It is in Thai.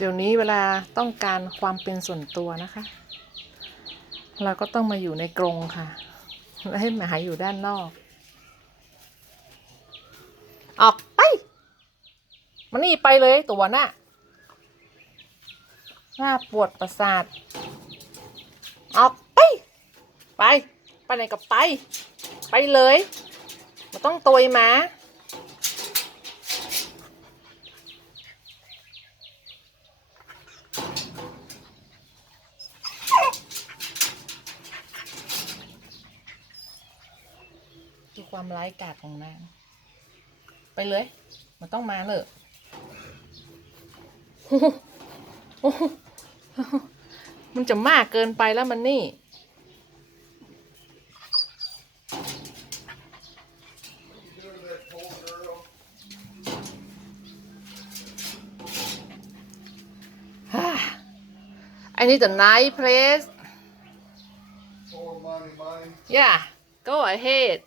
เดี๋ยวนี้เวลาต้องการความเป็นส่วนตัวนะคะ เราก็ต้องมาอยู่ในกรงค่ะแล้วให้หมาอยู่ด้านนอก ออกไปมานี่ไปเลยตัวน่ะหน้าปวดประสาท ออกไป ไป ไปไหนก็ไป ไปเลยมันต้องตัวหมา ดูความร้ายกาจของนาง ไปเลย มันต้องมาเลยมันจะมากเกินไปแล้วมันนี่ I need a nice place More yeah go ahead